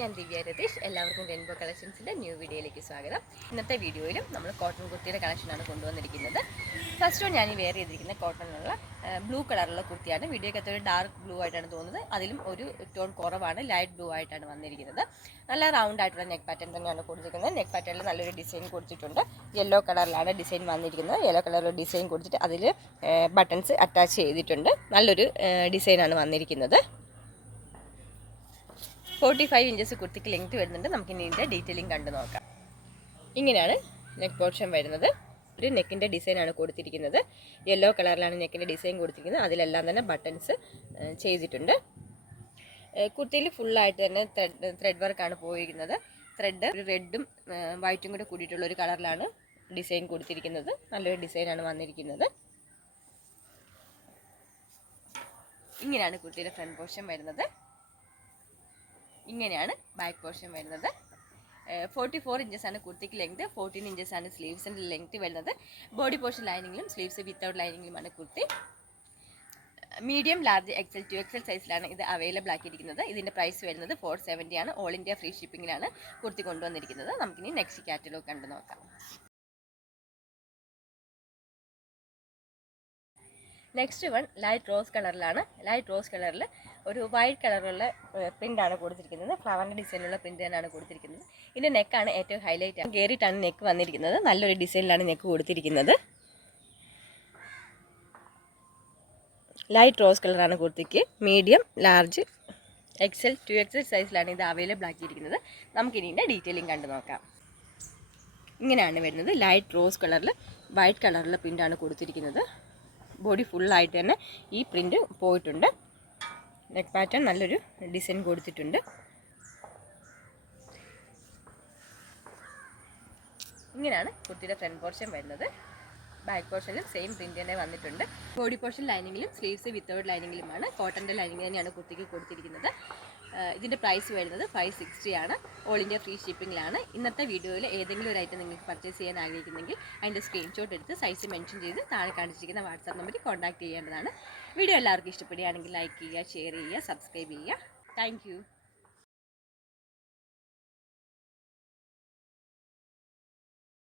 ഞാൻ ദിവ്യ രതീഷ്. എല്ലാവർക്കും rainbow കളക്ഷൻസിൻ്റെ new വീഡിയോയിലേക്ക് സ്വാഗതം. ഇന്നത്തെ വീഡിയോയിലും നമ്മൾ കോട്ടൺ കുർത്തിയുടെ കളക്ഷനാണ് കൊണ്ടുവന്നിരിക്കുന്നത്. ഫസ്റ്റ് വൺ ഞാൻ ഈ വെയർ ചെയ്തിരിക്കുന്ന കോട്ടണിലുള്ള ബ്ലൂ കളറുള്ള കുർത്തിയാണ്. വീഡിയോക്കകത്ത് ഒരു ഡാർക്ക് ബ്ലൂ ആയിട്ടാണ് തോന്നുന്നത്. അതിലും ഒരു ടോൺ കുറവാണ്, ലൈറ്റ് ബ്ലൂ ആയിട്ടാണ് വന്നിരിക്കുന്നത്. നല്ല റൗണ്ട് ആയിട്ടുള്ള നെക്ക് പാറ്റേൺ തന്നെയാണ് കൊടുത്തിരിക്കുന്നത്. നെക്ക് പാറ്റേണിൽ നല്ലൊരു ഡിസൈൻ കൊടുത്തിട്ടുണ്ട്. യെല്ലോ കളറിലാണ് ഡിസൈൻ വന്നിരിക്കുന്നത്. യെല്ലോ കളറിൽ ഡിസൈൻ കൊടുത്തിട്ട് അതിൽ ബട്ടൺസ് അറ്റാച്ച് ചെയ്തിട്ടുണ്ട്. നല്ലൊരു ഡിസൈനാണ് വന്നിരിക്കുന്നത്. 45 ഇഞ്ചസ് കുർത്തിക്ക് ലെങ്ത് വരുന്നുണ്ട്. നമുക്ക് ഇനി ഇതിൻ്റെ ഡീറ്റെയിലിംഗ് കണ്ടു നോക്കാം. ഇങ്ങനെയാണ് നെക്ക് പോർഷൻ വരുന്നത്. ഒരു നെക്കിൻ്റെ ഡിസൈനാണ് കൊടുത്തിരിക്കുന്നത്. യെല്ലോ കളറിലാണ് നെക്കിൻ്റെ ഡിസൈൻ കൊടുത്തിരിക്കുന്നത്. അതിലെല്ലാം തന്നെ ബട്ടൺസ് ചെയ്തിട്ടുണ്ട്. കുർത്തിയിൽ ഫുള്ളായിട്ട് തന്നെ ത്രെഡ് വർക്കാണ് പോയിരിക്കുന്നത്. ത്രെഡ് ഒരു റെഡും വൈറ്റും കൂടെ കൂടിയിട്ടുള്ള ഒരു കളറിലാണ് ഡിസൈൻ കൊടുത്തിരിക്കുന്നത്. നല്ലൊരു ഡിസൈനാണ് വന്നിരിക്കുന്നത്. ഇങ്ങനെയാണ് കുർത്തിയുടെ ഫ്രണ്ട് പോർഷൻ വരുന്നത്. ഇങ്ങനെയാണ് ബാക്ക് പോർഷൻ വരുന്നത്. 44 ഇഞ്ചസാണ് കുർത്തിക്ക് ലെങ്ത്, 14 ഇഞ്ചസാണ് സ്ലീവ്സിൻ്റെ ലെങ്ത് വരുന്നത്. ബോഡി പോർഷൻ ലൈനിങ്ങിലും സ്ലീവ്സ് വിത്തൗട്ട് ലൈനിങ്ങിലുമാണ് kurti. Medium, large, XL, 2XL സൈസിലാണ് ഇത് അവൈലബിൾ ആക്കിയിരിക്കുന്നത്. ഇതിൻ്റെ പ്രൈസ് വരുന്നത് 470 ആണ്. ഓൾ ഇന്ത്യ ഫ്രീ ഷിപ്പിങ്ങിലാണ് കുർത്തി കൊണ്ടുവന്നിരിക്കുന്നത്. നമുക്കിനി നെക്സ്റ്റ് കാറ്റലോഗ് കണ്ടു നോക്കാം. നെക്സ്റ്റ് വൺ ലൈറ്റ് റോസ് കളറിലാണ്. ലൈറ്റ് റോസ് കളറിൽ ഒരു വൈറ്റ് കളറുള്ള പ്രിൻ്റാണ് കൊടുത്തിരിക്കുന്നത്. ഫ്ലവറിൻ്റെ ഡിസൈനിലുള്ള പ്രിൻ്റ് തന്നെയാണ് കൊടുത്തിരിക്കുന്നത്. ഇതിൻ്റെ നെക്കാണ് ഏറ്റവും ഹൈലൈറ്റ്. കയറിയിട്ടാണ് നെക്ക് വന്നിരിക്കുന്നത്. നല്ലൊരു ഡിസൈനിലാണ് നെക്ക് കൊടുത്തിരിക്കുന്നത്. ലൈറ്റ് റോസ് കളറാണ് കുർത്തിക്ക്. മീഡിയം, ലാർജ്, എക്സൽ, 2XL സൈസിലാണ് ഇത് അവൈലബിൾ ആക്കിയിരിക്കുന്നത്. നമുക്കിനി ഇതിൻ്റെ ഡീറ്റെയിലിംഗ് കണ്ടു നോക്കാം. ഇങ്ങനെയാണ് വരുന്നത്. ലൈറ്റ് റോസ് കളറിൽ വൈറ്റ് കളറിലുള്ള പ്രിൻ്റാണ് കൊടുത്തിരിക്കുന്നത്. ബോഡി ഫുള്ളായിട്ട് തന്നെ ഈ പ്രിൻ്റ് പോയിട്ടുണ്ട്. നെക്ക് പാറ്റേൺ നല്ലൊരു ഡിസൈൻ കൊടുത്തിട്ടുണ്ട്. ഇങ്ങനെയാണ് കുർത്തിയുടെ ഫ്രണ്ട് പോർഷൻ വരുന്നത്. ബാക്ക് പോർഷനിലും സെയിം പ്രിൻ്റ് തന്നെ വന്നിട്ടുണ്ട്. ബോഡി പോർഷൻ ലൈനിങ്ങിലും സ്ലീവ്സ് വിത്തൗട്ട് ലൈനിങ്ങിലുമാണ്. കോട്ടൻ്റെ ലൈനിങ് തന്നെയാണ് കുർത്തിക്ക് കൊടുത്തിരിക്കുന്നത്. ഇതിൻ്റെ പ്രൈസ് വരുന്നത് 560 ആണ്. ഓൾ ഇന്ത്യ ഫ്രീ ഷിപ്പിങ്ങിലാണ്. ഇന്നത്തെ വീഡിയോയിൽ ഏതെങ്കിലും ഒരു ഐറ്റം നിങ്ങൾക്ക് പർച്ചേസ് ചെയ്യാൻ ആഗ്രഹിക്കുന്നെങ്കിൽ അതിൻ്റെ സ്ക്രീൻഷോട്ട് എടുത്ത് സൈസ് മെൻഷൻ ചെയ്ത് താഴെ കാണിച്ചിരിക്കുന്ന വാട്സാപ്പ് നമ്പറിൽ കോൺടാക്ട് ചെയ്യേണ്ടതാണ്. വീഡിയോ എല്ലാവർക്കും ഇഷ്ടപ്പെടുകയാണെങ്കിൽ ലൈക്ക് ചെയ്യുക, ഷെയർ ചെയ്യുക, സബ്സ്ക്രൈബ് ചെയ്യുക. താങ്ക്